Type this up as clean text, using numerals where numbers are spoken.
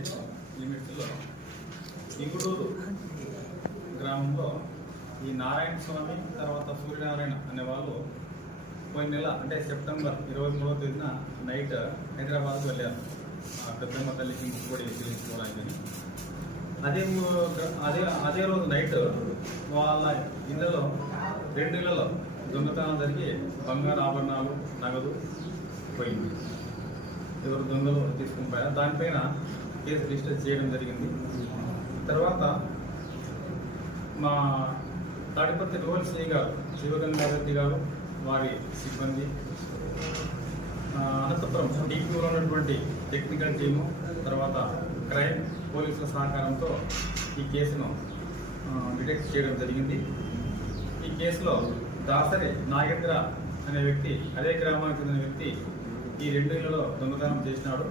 Station లిమిట్స్లో ఇంగుడూరు గ్రామంలో ఈ నారాయణ స్వామి తర్వాత సూర్యనారాయణ అనే వాళ్ళు పోయిన నెల అంటే సెప్టెంబర్ 23వ తేదీన నైట్ హైదరాబాద్కు వెళ్ళారు. పెద్దమ్మ తల్లికి ముక్కుబడి చెల్లించుకోవడానికి. అదే రోజు నైట్ వాళ్ళ ఇళ్లలో 2 ఇళ్లలో దొంగతనం జరిగి బంగారు ఆభరణాలు నగదు పోయింది. ఎవరు దొంగలు తీసుకుని పోయారు. దానిపైన కేసు రిజిస్టర్ చేయడం జరిగింది. తర్వాత మా తాడిపత్రి రూరల్ సిఐ గారు శివగంగారెడ్డి గారు వారి సిబ్బంది, అనంతపురం డీపీలో ఉన్నటువంటి టెక్నికల్ టీము, తర్వాత క్రైమ్ పోలీసుల సహకారంతో ఈ కేసును డిటెక్ట్ చేయడం జరిగింది. ఈ కేసులో దాసరి నాగేంద్ర అనే వ్యక్తి, అదే గ్రామానికి చెందిన వ్యక్తి ఈ 2 ఇళ్లలో దొంగతనం చేసినాడు.